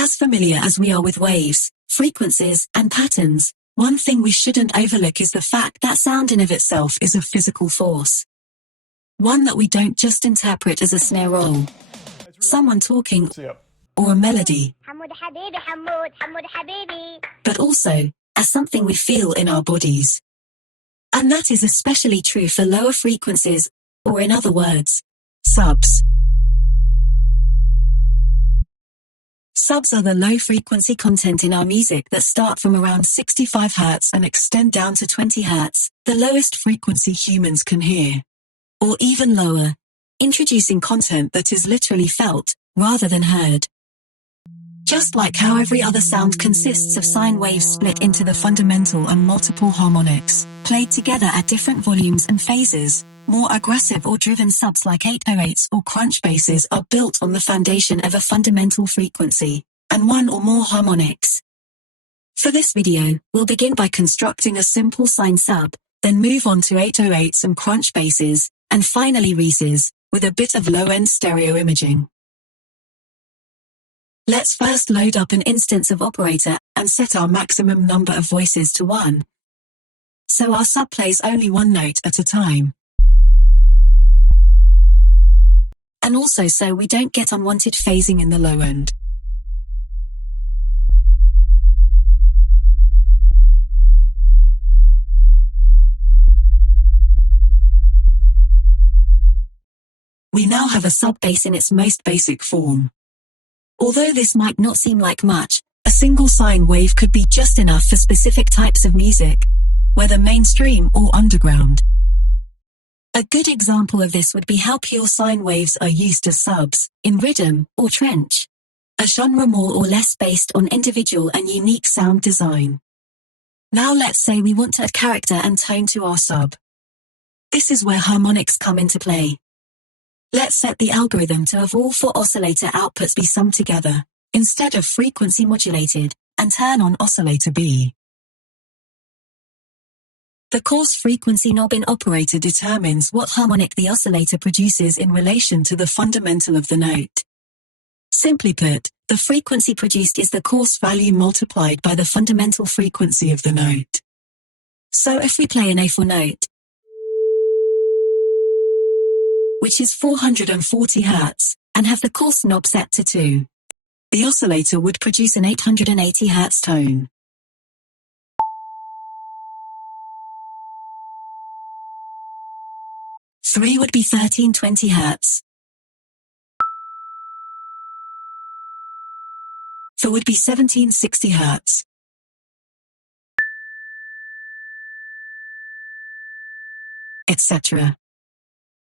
As familiar as we are with waves, frequencies, and patterns, one thing we shouldn't overlook is the fact that sound in of itself is a physical force. One that we don't just interpret as a snare roll, someone talking, or a melody, but also as something we feel in our bodies. And that is especially true for lower frequencies, or in other words, subs. Subs are the low-frequency content in our music that start from around 65 Hz and extend down to 20 Hz, the lowest frequency humans can hear. Or even lower, introducing content that is literally felt, rather than heard. Just like how every other sound consists of sine waves split into the fundamental and multiple harmonics, played together at different volumes and phases, more aggressive or driven subs like 808s or crunch basses are built on the foundation of a fundamental frequency, and one or more harmonics. For this video, we'll begin by constructing a simple sine sub, then move on to 808s and crunch basses, and finally reeses, with a bit of low-end stereo imaging. Let's first load up an instance of operator and set our maximum number of voices to 1. So our sub plays only one note at a time. And also so we don't get unwanted phasing in the low end. We now have a sub bass in its most basic form. Although this might not seem like much, a single sine wave could be just enough for specific types of music, whether mainstream or underground. A good example of this would be how pure sine waves are used as subs, in rhythm or trench, a genre more or less based on individual and unique sound design. Now let's say we want to add character and tone to our sub. This is where harmonics come into play. Let's set the algorithm to have all 4 oscillator outputs be summed together, instead of frequency modulated, and turn on oscillator B. The coarse frequency knob in operator determines what harmonic the oscillator produces in relation to the fundamental of the note. Simply put, the frequency produced is the coarse value multiplied by the fundamental frequency of the note. So if we play an A4 note, which is 440 Hz, and have the coarse knob set to 2, the oscillator would produce an 880 Hz tone. Three would be 1320 Hz. 4 would be 1760 Hz. Etc.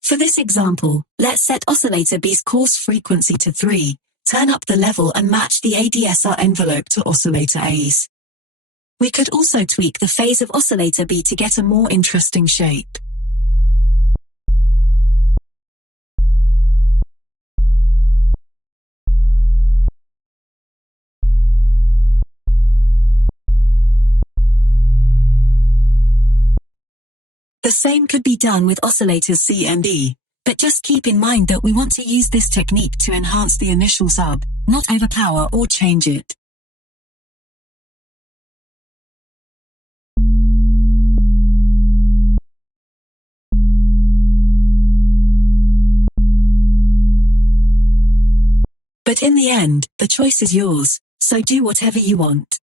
For this example, let's set oscillator B's coarse frequency to 3, turn up the level and match the ADSR envelope to oscillator A's. We could also tweak the phase of oscillator B to get a more interesting shape. The same could be done with oscillators C and E, but just keep in mind that we want to use this technique to enhance the initial sub, not overpower or change it. But in the end, the choice is yours, so do whatever you want.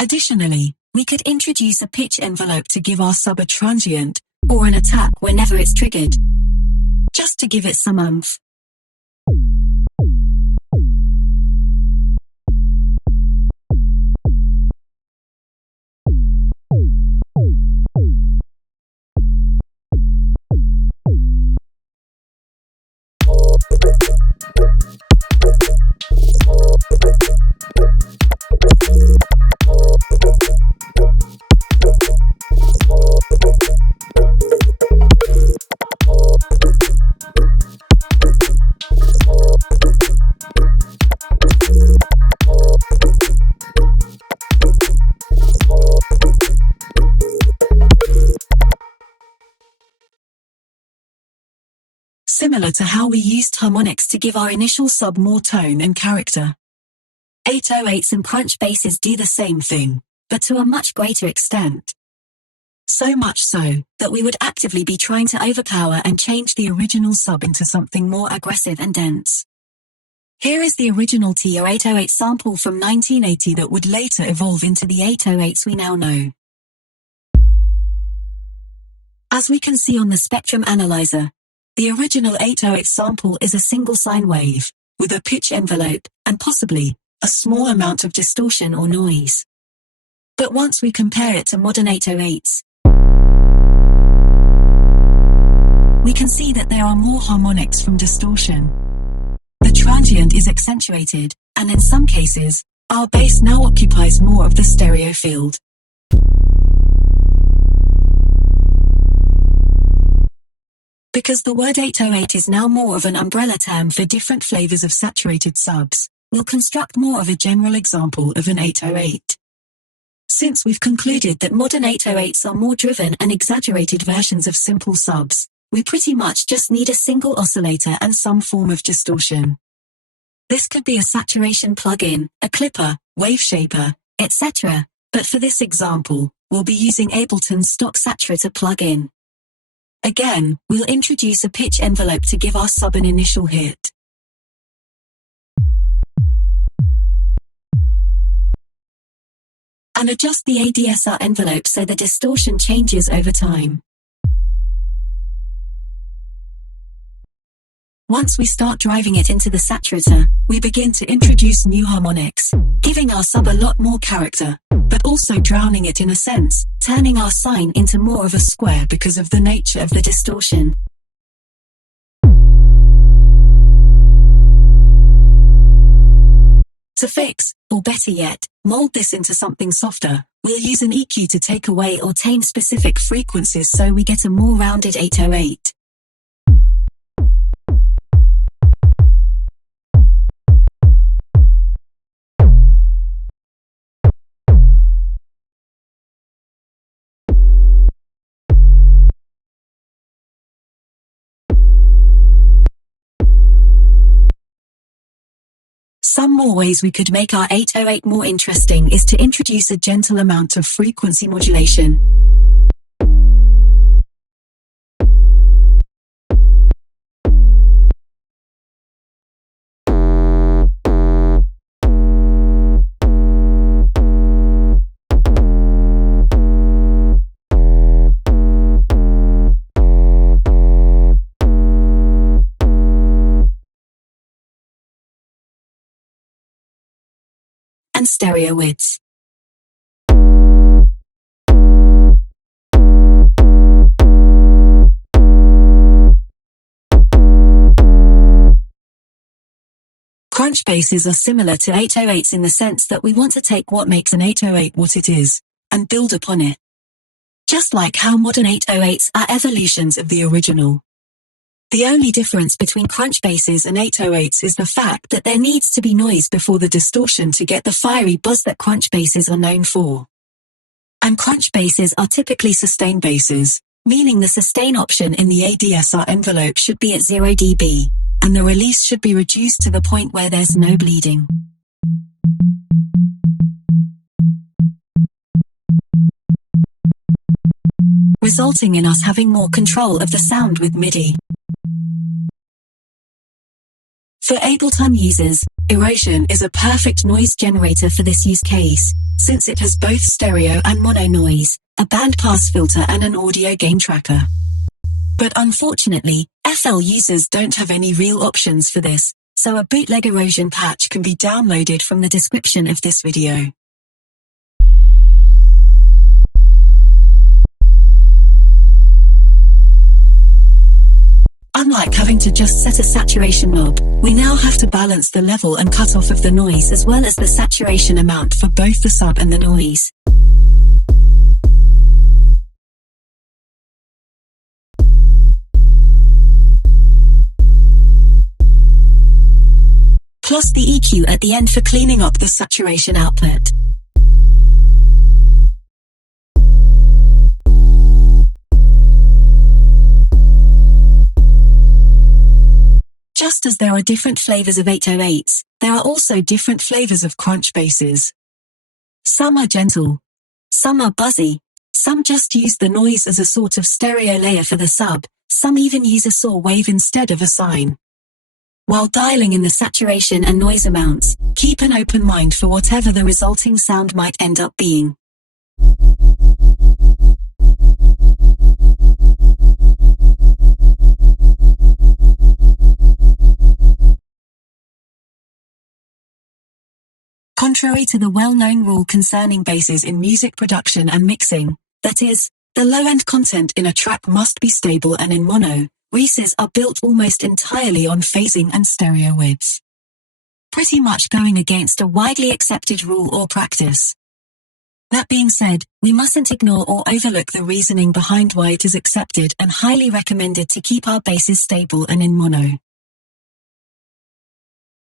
Additionally, we could introduce a pitch envelope to give our sub a transient, or an attack whenever it's triggered, just to give it some oomph. Similar to how we used harmonics to give our initial sub more tone and character. 808s and crunch basses do the same thing, but to a much greater extent. So much so, that we would actively be trying to overpower and change the original sub into something more aggressive and dense. Here is the original TR-808 sample from 1980 that would later evolve into the 808s we now know. As we can see on the spectrum analyzer, the original 808 sample is a single sine wave, with a pitch envelope, and possibly, a small amount of distortion or noise. But once we compare it to modern 808s, we can see that there are more harmonics from distortion. The transient is accentuated, and in some cases, our bass now occupies more of the stereo field. Because the word 808 is now more of an umbrella term for different flavors of saturated subs, we'll construct more of a general example of an 808. Since we've concluded that modern 808s are more driven and exaggerated versions of simple subs, we pretty much just need a single oscillator and some form of distortion. This could be a saturation plugin, a clipper, wave shaper, etc., but for this example, we'll be using Ableton's stock saturator plugin. Again, we'll introduce a pitch envelope to give our sub an initial hit. And adjust the ADSR envelope so the distortion changes over time. Once we start driving it into the saturator, we begin to introduce new harmonics, giving our sub a lot more character, but also drowning it in a sense, turning our sine into more of a square because of the nature of the distortion. To fix, or better yet, mold this into something softer, we'll use an EQ to take away or tame specific frequencies so we get a more rounded 808. Some more ways we could make our 808 more interesting is to introduce a gentle amount of frequency modulation. And stereo widths. Crunch basses are similar to 808s in the sense that we want to take what makes an 808 what it is, and build upon it. Just like how modern 808s are evolutions of the original. The only difference between crunch basses and 808s is the fact that there needs to be noise before the distortion to get the fiery buzz that crunch basses are known for. And crunch basses are typically sustain basses, meaning the sustain option in the ADSR envelope should be at 0 dB, and the release should be reduced to the point where there's no bleeding. Resulting in us having more control of the sound with MIDI. For Ableton users, Erosion is a perfect noise generator for this use case, since it has both stereo and mono noise, a bandpass filter and an audio gain tracker. But unfortunately, FL users don't have any real options for this, so a bootleg Erosion patch can be downloaded from the description of this video. Unlike having to just set a saturation knob, we now have to balance the level and cutoff of the noise as well as the saturation amount for both the sub and the noise. Plus the EQ at the end for cleaning up the saturation output. Just as there are different flavors of 808s, there are also different flavors of crunch basses. Some are gentle. Some are buzzy. Some just use the noise as a sort of stereo layer for the sub. Some even use a saw wave instead of a sine. While dialing in the saturation and noise amounts, keep an open mind for whatever the resulting sound might end up being. Contrary to the well-known rule concerning basses in music production and mixing, that is, the low-end content in a track must be stable and in mono, reeses are built almost entirely on phasing and stereo widths. Pretty much going against a widely accepted rule or practice. That being said, we mustn't ignore or overlook the reasoning behind why it is accepted and highly recommended to keep our basses stable and in mono.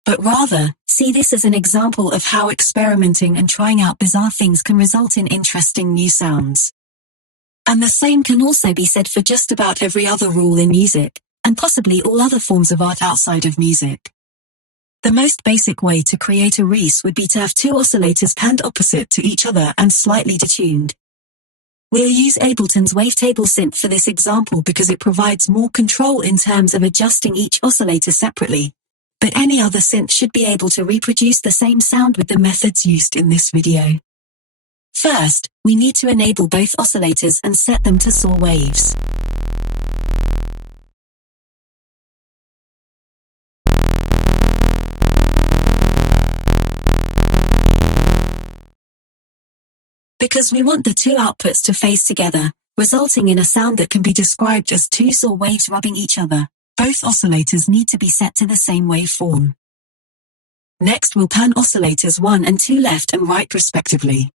But rather, see this as an example of how experimenting and trying out bizarre things can result in interesting new sounds. And the same can also be said for just about every other rule in music, and possibly all other forms of art outside of music. The most basic way to create a reese would be to have two oscillators panned opposite to each other and slightly detuned. We'll use Ableton's wavetable synth for this example because it provides more control in terms of adjusting each oscillator separately. But any other synth should be able to reproduce the same sound with the methods used in this video. First, we need to enable both oscillators and set them to saw waves. Because we want the two outputs to phase together, resulting in a sound that can be described as two saw waves rubbing each other. Both oscillators need to be set to the same waveform. Next we'll pan oscillators 1 and 2 left and right respectively.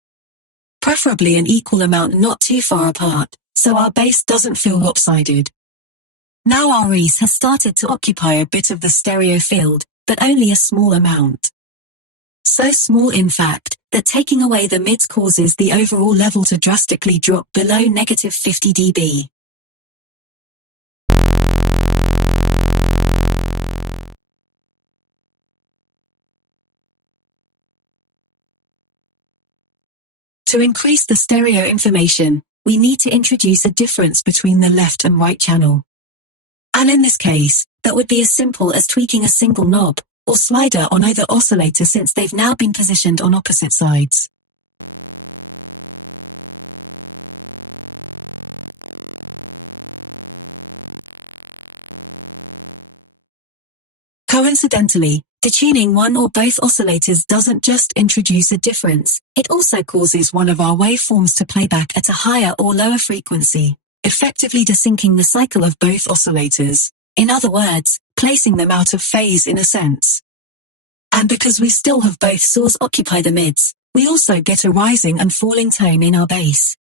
Preferably an equal amount not too far apart, so our bass doesn't feel lopsided. Now our reese has started to occupy a bit of the stereo field, but only a small amount. So small in fact, that taking away the mids causes the overall level to drastically drop below -50 dB. To increase the stereo information, we need to introduce a difference between the left and right channel. And in this case, that would be as simple as tweaking a single knob or slider on either oscillator since they've now been positioned on opposite sides. Coincidentally, detuning one or both oscillators doesn't just introduce a difference, it also causes one of our waveforms to play back at a higher or lower frequency, effectively desyncing the cycle of both oscillators. In other words, placing them out of phase in a sense. And because we still have both saws occupy the mids, we also get a rising and falling tone in our bass.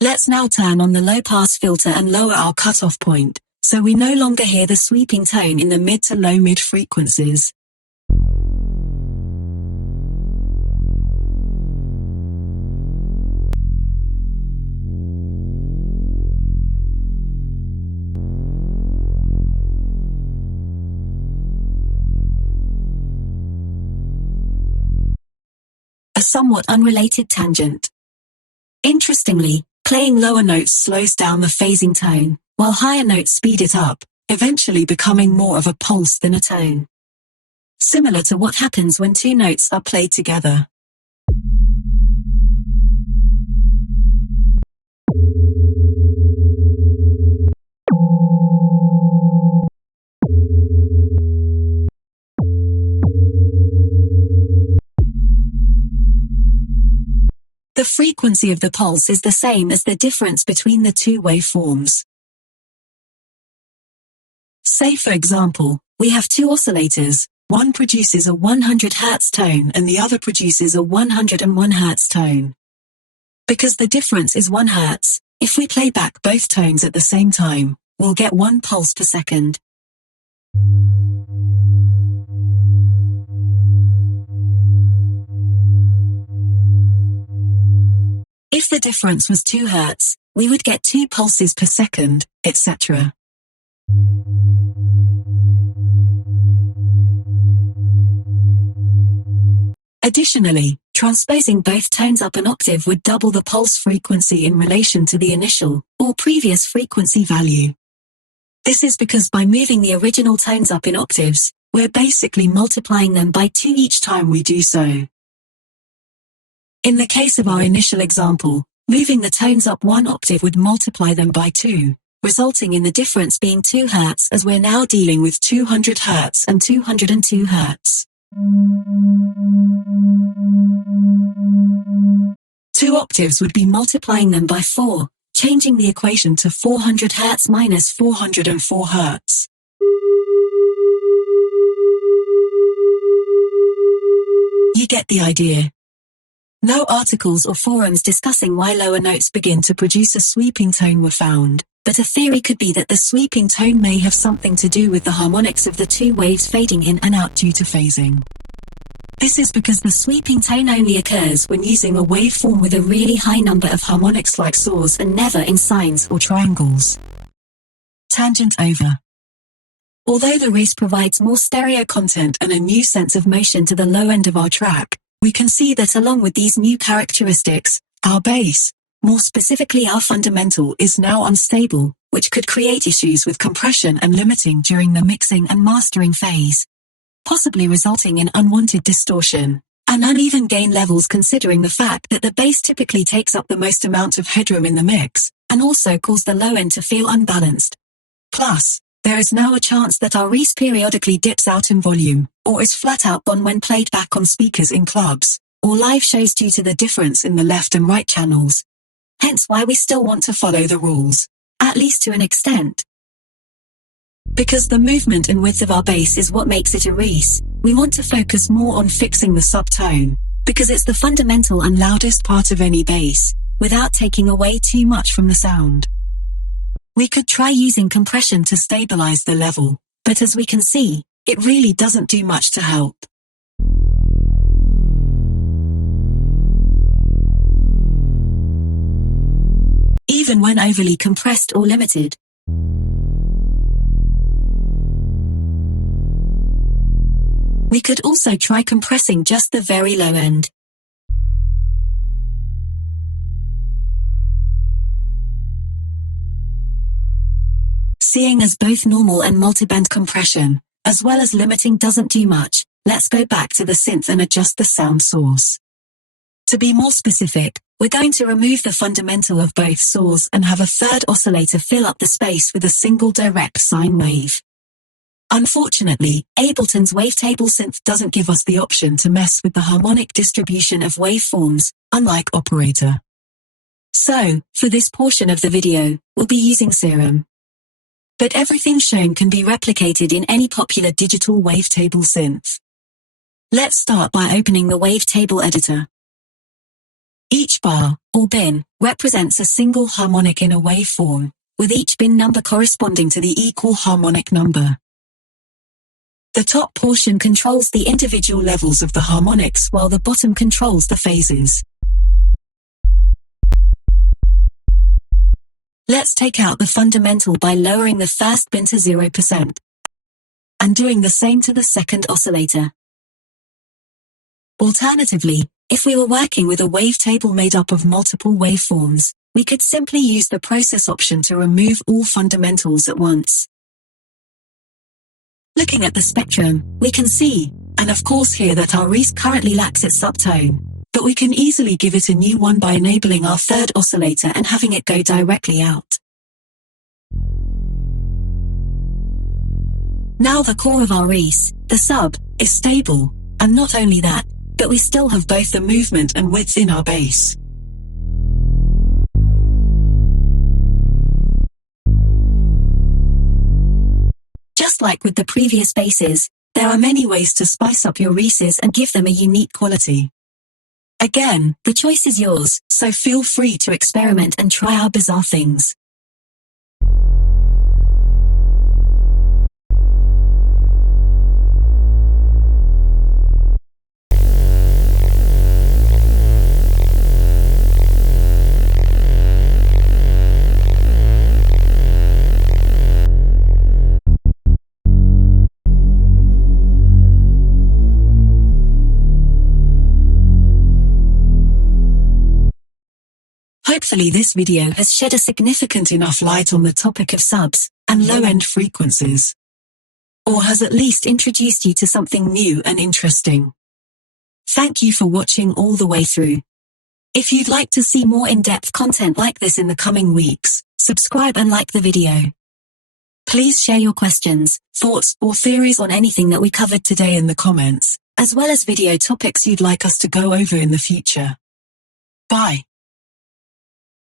Let's now turn on the low-pass filter and lower our cutoff point, so we no longer hear the sweeping tone in the mid to low-mid frequencies. A somewhat unrelated tangent. Interestingly, playing lower notes slows down the phasing tone, while higher notes speed it up, eventually becoming more of a pulse than a tone. Similar to what happens when two notes are played together. The frequency of the pulse is the same as the difference between the two waveforms. Say for example, we have two oscillators, One produces a 100 Hz tone and the other produces a 101 Hz tone. Because the difference is 1 Hz, if we play back both tones at the same time, we'll get 1 pulse per second. If the difference was 2 Hz, we would get 2 pulses per second, etc. Additionally, transposing both tones up an octave would double the pulse frequency in relation to the initial, or previous frequency value. This is because by moving the original tones up in octaves, we're basically multiplying them by 2 each time we do so. In the case of our initial example, moving the tones up 1 octave would multiply them by 2, resulting in the difference being 2 Hz, as we're now dealing with 200 Hz and 202 Hz. 2 octaves would be multiplying them by 4, changing the equation to 400 Hz minus 404 Hz. You get the idea. No articles or forums discussing why lower notes begin to produce a sweeping tone were found, but a theory could be that the sweeping tone may have something to do with the harmonics of the 2 waves fading in and out due to phasing. This is because the sweeping tone only occurs when using a waveform with a really high number of harmonics like saws and never in sines or triangles. Tangent over. Although the reese provides more stereo content and a new sense of motion to the low end of our track, we can see that along with these new characteristics, our bass, more specifically our fundamental, is now unstable, which could create issues with compression and limiting during the mixing and mastering phase, possibly resulting in unwanted distortion and uneven gain levels, considering the fact that the bass typically takes up the most amount of headroom in the mix, and also cause the low end to feel unbalanced. Plus, there is now a chance that our reese periodically dips out in volume, or is flat out gone when played back on speakers in clubs or live shows due to the difference in the left and right channels. Hence why we still want to follow the rules, at least to an extent. Because the movement and width of our bass is what makes it a reese, we want to focus more on fixing the subtone, because it's the fundamental and loudest part of any bass, without taking away too much from the sound. We could try using compression to stabilize the level, but as we can see, it really doesn't do much to help. Even when overly compressed or limited. We could also try compressing just the very low end. Seeing as both normal and multiband compression, as well as limiting, doesn't do much, let's go back to the synth and adjust the sound source. To be more specific, we're going to remove the fundamental of both saws and have a third oscillator fill up the space with a single direct sine wave. Unfortunately, Ableton's wavetable synth doesn't give us the option to mess with the harmonic distribution of waveforms, unlike Operator. So, for this portion of the video, we'll be using Serum. But everything shown can be replicated in any popular digital wavetable synth. Let's start by opening the wavetable editor. Each bar, or bin, represents a single harmonic in a waveform, with each bin number corresponding to the equal harmonic number. The top portion controls the individual levels of the harmonics, while the bottom controls the phases. Let's take out the fundamental by lowering the first bin to 0%, and doing the same to the second oscillator. Alternatively, if we were working with a wavetable made up of multiple waveforms, we could simply use the process option to remove all fundamentals at once. Looking at the spectrum, we can see, and of course hear, that our reese currently lacks its subtone, but we can easily give it a new one by enabling our third oscillator and having it go directly out. Now the core of our reese, the sub, is stable, and not only that, but we still have both the movement and width in our bass. Just like with the previous basses, There are many ways to spice up your reeses and give them a unique quality. Again, the choice is yours, so feel free to experiment and try our bizarre things. Hopefully this video has shed a significant enough light on the topic of subs and low-end frequencies, or has at least introduced you to something new and interesting. Thank you for watching all the way through. If you'd like to see more in-depth content like this in the coming weeks, subscribe and like the video. Please share your questions, thoughts, or theories on anything that we covered today in the comments, as well as video topics you'd like us to go over in the future. Bye.